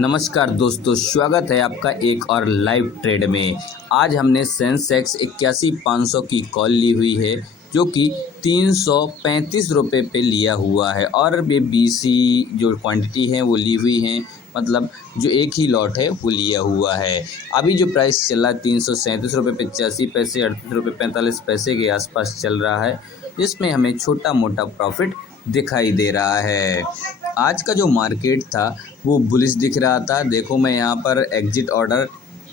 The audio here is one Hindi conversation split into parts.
नमस्कार दोस्तों, स्वागत है आपका एक और लाइव ट्रेड में। आज हमने सेंसेक्स 81,500 की कॉल ली हुई है, जो कि 335 रुपये पे लिया हुआ है और वे बीसी जो क्वांटिटी है वो ली हुई हैं, मतलब जो एक ही लॉट है वो लिया हुआ है। अभी जो प्राइस चल रहा है 337 रुपये 85 पैसे, 38 रुपये 45 पैसे के आसपास चल रहा है, जिसमें हमें छोटा मोटा प्रॉफिट दिखाई दे रहा है। आज का जो मार्केट था वो बुलिश दिख रहा था। देखो, मैं यहाँ पर एग्जिट ऑर्डर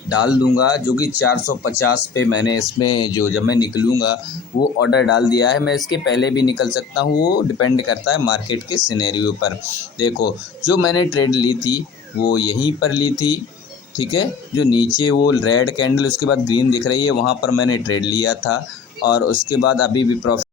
डाल दूंगा, जो कि 450 पे मैंने इसमें जब मैं निकलूँगा वो ऑर्डर डाल दिया है। मैं इसके पहले भी निकल सकता हूँ, वो डिपेंड करता है मार्केट के सिनेरियो पर। देखो, जो मैंने ट्रेड ली थी वो यहीं पर ली थी, ठीक है। जो नीचे वो रेड कैंडल उसके बाद ग्रीन दिख रही है, वहाँ पर मैंने ट्रेड लिया था और उसके बाद अभी भी प्रॉफिट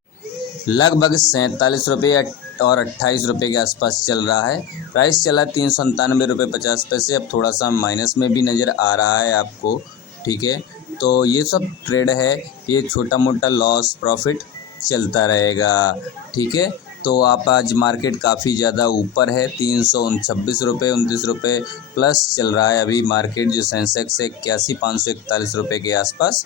लगभग 47 रुपये और 28 रुपये के आसपास चल रहा है। प्राइस चला 397 रुपये 50 पैसे। अब थोड़ा सा माइनस में भी नज़र आ रहा है आपको, ठीक है। तो ये सब ट्रेड है, ये छोटा मोटा लॉस प्रॉफिट चलता रहेगा, ठीक है। तो आप आज मार्केट काफ़ी ज़्यादा ऊपर है, 326 रुपये 29 रुपये प्लस चल रहा है अभी मार्केट। जो सेंसेक्स है 81,541 रुपये के आसपास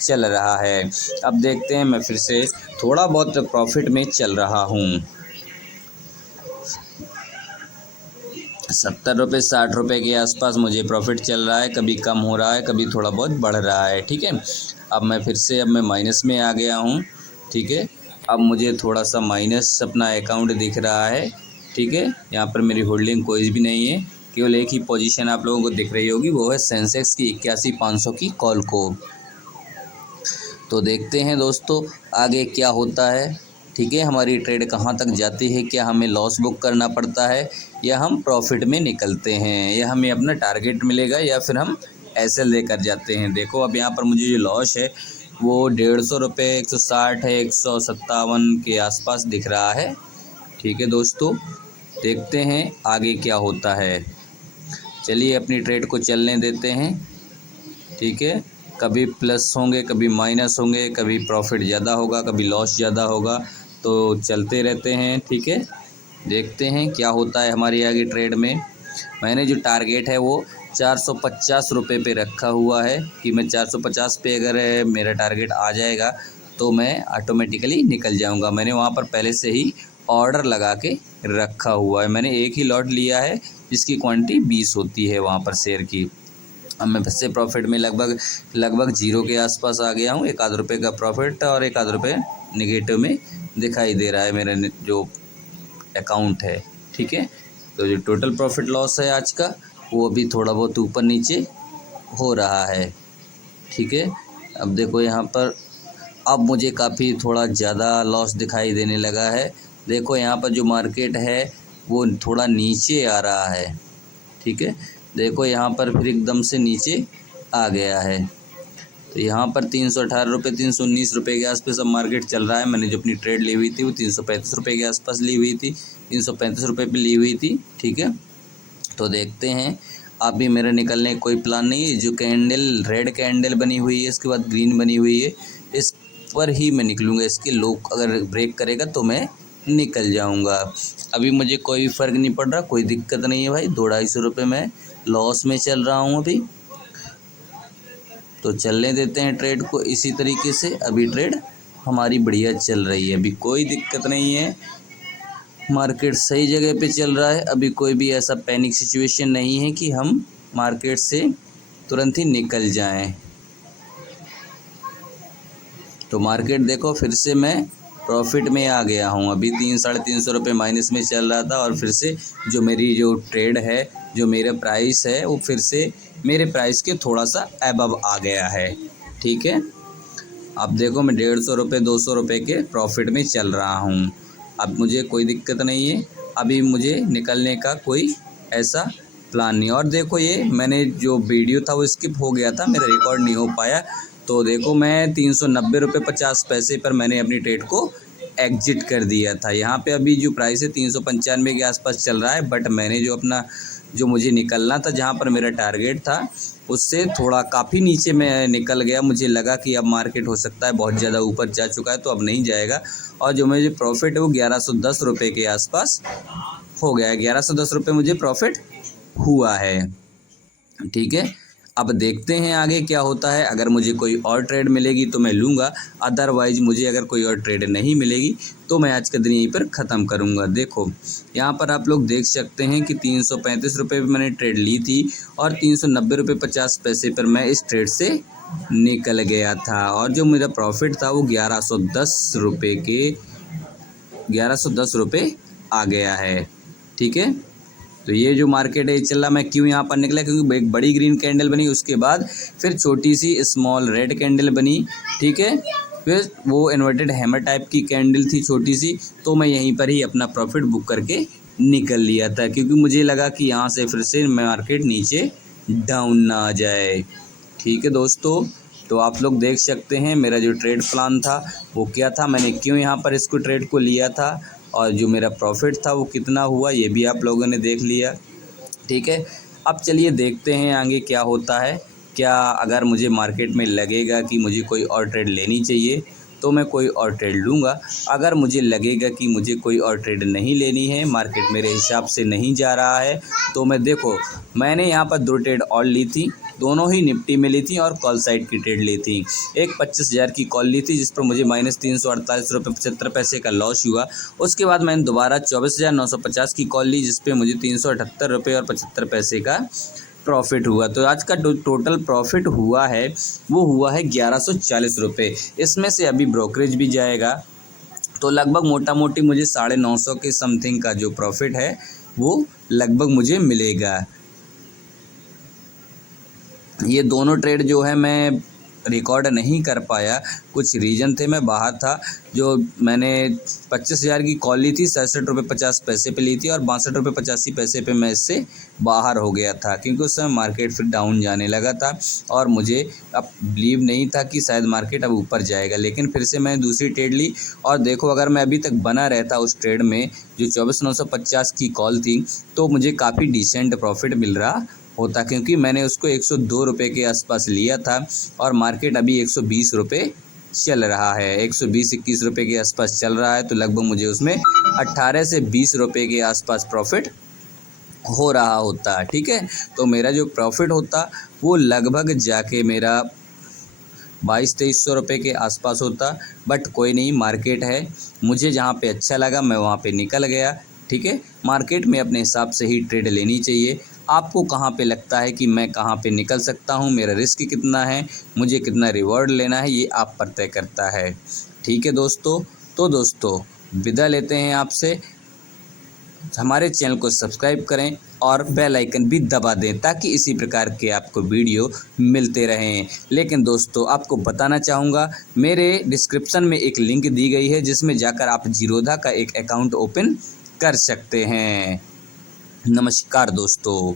चल रहा है। अब देखते हैं, मैं फिर से थोड़ा बहुत प्रॉफिट में चल रहा हूँ। 70 रुपये 60 रुपये के आसपास मुझे प्रॉफिट चल रहा है। कभी कम हो रहा है, कभी थोड़ा बहुत बढ़ रहा है, ठीक है। अब मैं माइनस में आ गया हूँ, ठीक है। अब मुझे थोड़ा सा माइनस अपना अकाउंट दिख रहा है, ठीक है। यहाँ पर मेरी होल्डिंग कोई भी नहीं है, केवल एक ही पोजीशन आप लोगों को दिख रही होगी, वो है सेंसेक्स की 81,500 की कॉल को। तो देखते हैं दोस्तों आगे क्या होता है, ठीक है। हमारी ट्रेड कहाँ तक जाती है, क्या हमें लॉस बुक करना पड़ता है या हम प्रॉफिट में निकलते हैं, या हमें अपना टारगेट मिलेगा या फिर हम ऐसे लेकर जाते हैं। देखो, अब यहाँ पर मुझे जो लॉस है वो 150 रुपये 160 है, 157 के आसपास दिख रहा है, ठीक है दोस्तों। देखते हैं आगे क्या होता है। चलिए अपनी ट्रेड को चलने देते हैं, ठीक है। कभी प्लस होंगे, कभी माइनस होंगे, कभी प्रॉफिट ज़्यादा होगा, कभी लॉस ज़्यादा होगा, तो चलते रहते हैं, ठीक है। देखते हैं क्या होता है हमारी आगे ट्रेड में। मैंने जो टारगेट है वो 450 रुपये पे रखा हुआ है कि मैं 450 पे अगर मेरा टारगेट आ जाएगा तो मैं ऑटोमेटिकली निकल जाऊंगा। मैंने वहाँ पर पहले से ही ऑर्डर लगा के रखा हुआ है। मैंने एक ही लॉट लिया है जिसकी क्वांटिटी 20 होती है वहाँ पर शेयर की। अब मैं फिर से प्रॉफिट में लगभग जीरो के आसपास आ गया हूँ। 1 आध रुपये का प्रॉफिट और 1 आध रुपये निगेटिव में दिखाई दे रहा है मेरा जो अकाउंट है, ठीक है। तो जो टोटल प्रॉफिट लॉस है आज का वो अभी थोड़ा बहुत ऊपर नीचे हो रहा है, ठीक है। अब देखो यहाँ पर अब मुझे काफ़ी थोड़ा ज़्यादा लॉस दिखाई देने लगा है। देखो यहाँ पर जो मार्केट है वो थोड़ा नीचे आ रहा है, ठीक है। देखो यहाँ पर फिर एकदम से नीचे आ गया है। तो यहाँ पर 318 रुपये 319 रुपये के आसपास अब मार्केट चल रहा है। मैंने जो अपनी ट्रेड ली हुई थी वो 335 रुपये के आसपास ली हुई थी, 335 रुपये पे ली हुई थी, ठीक है। तो देखते हैं, अभी मेरा निकलने का कोई प्लान नहीं है। जो कैंडल रेड कैंडल बनी हुई है, इसके बाद ग्रीन बनी हुई है, इस पर ही मैं निकलूँगा। इसके लो अगर ब्रेक करेगा तो मैं निकल जाऊंगा। अभी मुझे कोई फ़र्क नहीं पड़ रहा, कोई दिक्कत नहीं है भाई। 200-250 रुपये में लॉस में चल रहा हूँ अभी, तो चलने देते हैं ट्रेड को इसी तरीके से। अभी ट्रेड हमारी बढ़िया चल रही है, अभी कोई दिक्कत नहीं है, मार्केट सही जगह पे चल रहा है। अभी कोई भी ऐसा पैनिक सिचुएशन नहीं है कि हम मार्केट से तुरंत ही निकल जाएं। तो मार्केट देखो फिर से मैं प्रॉफिट में आ गया हूँ। अभी 300-350 रुपये माइनस में चल रहा था और फिर से जो मेरी जो ट्रेड है, जो मेरा प्राइस है वो फिर से मेरे प्राइस के थोड़ा सा अबव आ गया है, ठीक है। अब देखो मैं 150 रुपये 200 रुपये के प्रॉफिट में चल रहा हूँ। अब मुझे कोई दिक्कत नहीं है, अभी मुझे निकलने का कोई ऐसा प्लान नहीं। और देखो, ये मैंने जो वीडियो था वो स्किप हो गया था, मेरा रिकॉर्ड नहीं हो पाया। तो देखो मैं 390 रुपये 50 पैसे पर मैंने अपनी ट्रेड को एग्जिट कर दिया था। यहाँ पे अभी जो प्राइस है 395 के आसपास चल रहा है, बट मैंने जो मुझे निकलना था, जहाँ पर मेरा टारगेट था, उससे थोड़ा काफ़ी नीचे मैं निकल गया। मुझे लगा कि अब मार्केट हो सकता है बहुत ज़्यादा ऊपर जा चुका है, तो अब नहीं जाएगा। और जो मुझे प्रॉफिट है वो 1110 रुपये के आसपास हो गया है। 1110 रुपये मुझे प्रॉफिट हुआ है। ठीक है, अब देखते हैं आगे क्या होता है। अगर मुझे कोई और ट्रेड मिलेगी तो मैं लूँगा, अदरवाइज़ मुझे अगर कोई और ट्रेड नहीं मिलेगी तो मैं आज का दिन यहीं पर ख़त्म करूँगा। देखो यहाँ पर आप लोग देख सकते हैं कि 335 रुपये पर मैंने ट्रेड ली थी और 390 रुपये 50 पैसे पर मैं इस ट्रेड से निकल गया था, और जो मेरा प्रॉफिट था वो 1110 रुपये आ गया है। ठीक है, तो ये जो मार्केट है चल रहा, मैं क्यों यहाँ पर निकला, क्योंकि एक बड़ी ग्रीन कैंडल बनी, उसके बाद फिर छोटी सी स्मॉल रेड कैंडल बनी। ठीक है, फिर वो इन्वर्टेड हैमर टाइप की कैंडल थी छोटी सी, तो मैं यहीं पर ही अपना प्रॉफिट बुक करके निकल लिया था, क्योंकि मुझे लगा कि यहाँ से फिर से मार्केट नीचे डाउन ना आ जाए। ठीक है दोस्तों, तो आप लोग देख सकते हैं मेरा जो ट्रेड प्लान था वो क्या था, मैंने क्यों यहाँ पर इसको ट्रेड को लिया था, और जो मेरा प्रॉफिट था वो कितना हुआ ये भी आप लोगों ने देख लिया। ठीक है, अब चलिए देखते हैं आगे क्या होता है। क्या अगर मुझे मार्केट में लगेगा कि मुझे कोई और ट्रेड लेनी चाहिए तो मैं कोई और ट्रेड लूँगा। अगर मुझे लगेगा कि मुझे कोई और ट्रेड नहीं लेनी है, मार्केट मेरे हिसाब से नहीं जा रहा है, तो मैं देखो मैंने यहाँ पर 2 ट्रेड और ली थी, दोनों ही निफ्टी में ली थी और कॉल साइड की ट्रेड ली थी। एक 25,000 की कॉल ली थी जिस पर मुझे -348 रुपये 75 पैसे का लॉस हुआ। उसके बाद मैंने दोबारा 24,950 की कॉल ली जिस पे मुझे 378 रुपये और 75 पैसे का प्रॉफिट हुआ। तो आज का टोटल प्रॉफिट हुआ है वो हुआ है 1140 रुपये। इसमें से अभी ब्रोकरेज भी जाएगा, तो लगभग मोटा मोटी मुझे 950 के समथिंग का जो प्रॉफिट है वो लगभग मुझे मिलेगा। ये दोनों ट्रेड जो है मैं रिकॉर्ड नहीं कर पाया, कुछ रीज़न थे, मैं बाहर था। जो मैंने 25,000 की कॉल ली थी 67 रुपये 50 पैसे पे ली थी और 62 रुपये 85 पैसे पे मैं इससे बाहर हो गया था, क्योंकि उस समय मार्केट फिर डाउन जाने लगा था और मुझे अब बिलीव नहीं था कि शायद मार्केट अब ऊपर जाएगा। लेकिन फिर से मैंने दूसरी ट्रेड ली और देखो अगर मैं अभी तक बना रहता उस ट्रेड में जो 24,950 की कॉल थी तो मुझे काफ़ी डिसेंट प्रॉफिट मिल रहा होता, क्योंकि मैंने उसको 102 रुपये के आसपास लिया था और मार्केट अभी 120 रुपये चल रहा है, 120-21 रुपये के आसपास चल रहा है, तो लगभग मुझे उसमें 18 से 20 रुपये के आसपास प्रॉफिट हो रहा होता। ठीक है, तो मेरा जो प्रॉफिट होता वो लगभग जाके मेरा 2200-2300 रुपये के आसपास होता। बट कोई नहीं, मार्केट है, मुझे जहाँ पे अच्छा लगा मैं वहाँ पे निकल गया। ठीक है, मार्केट में अपने हिसाब से ही ट्रेड लेनी चाहिए। आपको कहाँ पे लगता है कि मैं कहाँ पे निकल सकता हूँ, मेरा रिस्क कितना है, मुझे कितना रिवॉर्ड लेना है, ये आप पर तय करता है। ठीक है दोस्तों, तो दोस्तों विदा लेते हैं आपसे। हमारे चैनल को सब्सक्राइब करें और बेल आइकन भी दबा दें ताकि इसी प्रकार के आपको वीडियो मिलते रहें। लेकिन दोस्तों आपको बताना चाहूँगा, मेरे डिस्क्रिप्शन में एक लिंक दी गई है जिसमें जाकर आप जीरोधा का एक अकाउंट ओपन कर सकते हैं। नमस्कार दोस्तों।